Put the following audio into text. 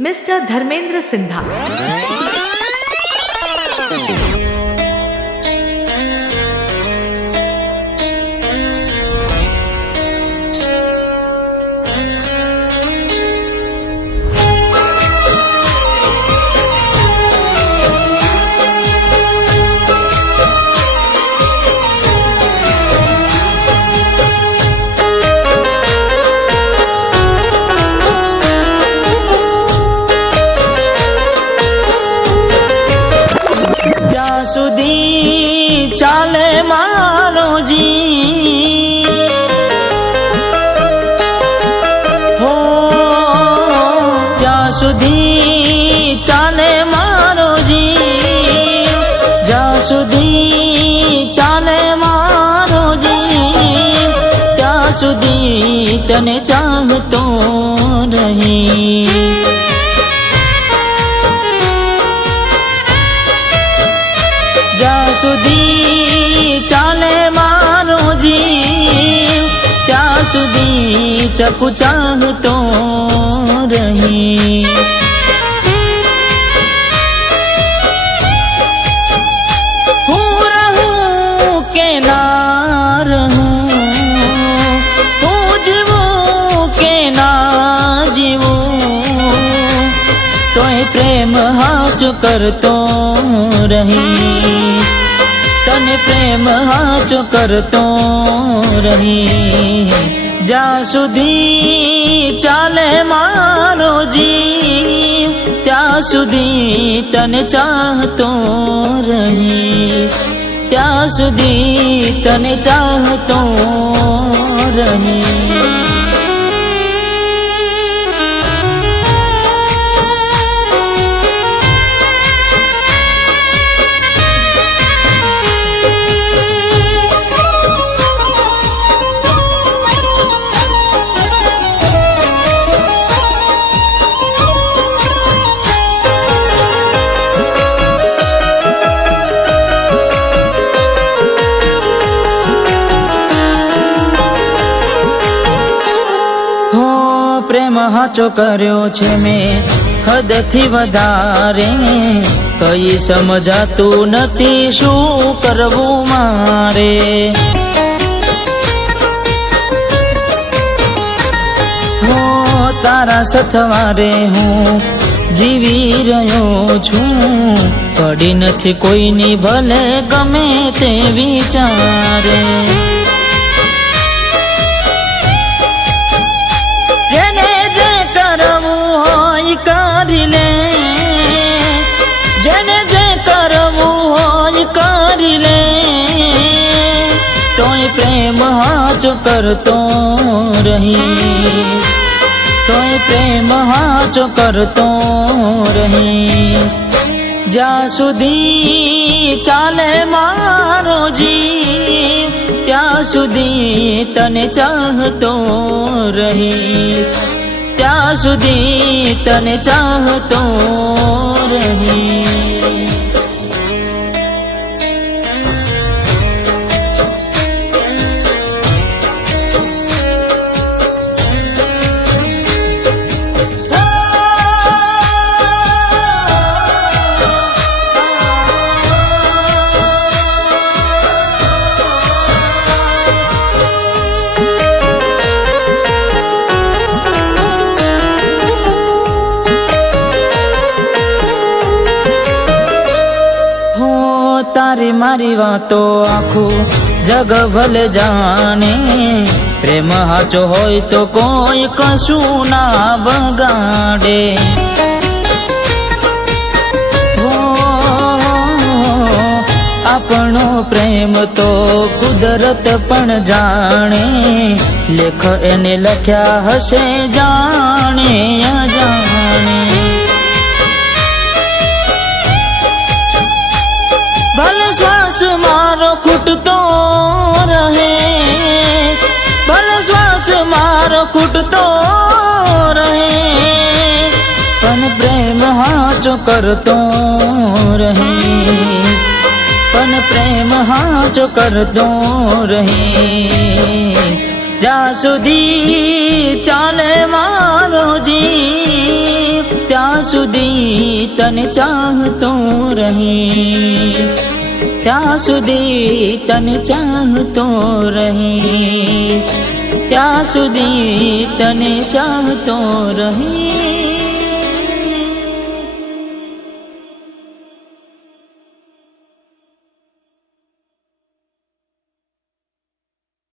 Mister Dharmendra सिंधा। સુધી ચાલે મારો જી હો, જ્યાં સુધી ચાલે મારો જી, જ્યાં સુધી ચાલે મારો જી, ત્યાં સુધી તને ચાહતો રહી। જ્યાં સુધી ચાલે મારો જીવ, ત્યાં સુધી ચપુ ચાહતો રહી। હું રહું કે ના રહું, હું જીવું કે ના જીવું, તોય પ્રેમ હાચો કરતો રહી, તને પ્રેમ હાચો કરતો રહી। જ્યાં સુધી ચાલે મારો જીવ, ત્યાં સુધી તને ચાહતો રહીશ, ત્યાં સુધી તને ચાહતો રહીશ। પ્રેમ હાચો કર્યો છે મેં હદથી વધારે, કઈ સમજાતું નથી શું કરવું મારે। હો તારા સથવારે હું જીવી રહ્યો છું, પડી નથી કોઈની ભલે ગમે તે વિચારે। કરી લે, જેને જે કરવું હોય કરી લે, તોય પ્રેમ હાચો કરતો રહીશ, તોય પ્રેમ હાચો કરતો રહીશ। જ્યાં સુધી ચાલે મારો જીવ, ત્યાં સુધી તને ચાહતો રહીશ, ત્યાં સુધી તને ચાહતો રહી। તારી મારી વાતો આખું જગ ભલે જાણે, પ્રેમ હાચો હોય તો કોઈ કશું ના બગાડે। આપણો પ્રેમ તો કુદરત પણ જાણે, લેખ એને લખ્યા હશે જાણે અજાણે। ભલે શ્વાસ મારો ખૂટતો રહે, ભલે શ્વાસ મારો ખૂટતો રહે, પણ પ્રેમ હાચો કરતો રહીશ, પણ પ્રેમ હાચો કરતો રહીશ। જ્યાં સુધી ચાલે મારો જીવ, ત્યાં સુધી તને ચાહતો રહીશ, ત્યાં સુધી તને ચાહતો રહીશ, ત્યાં સુધી તને ચાહતો રહીશ.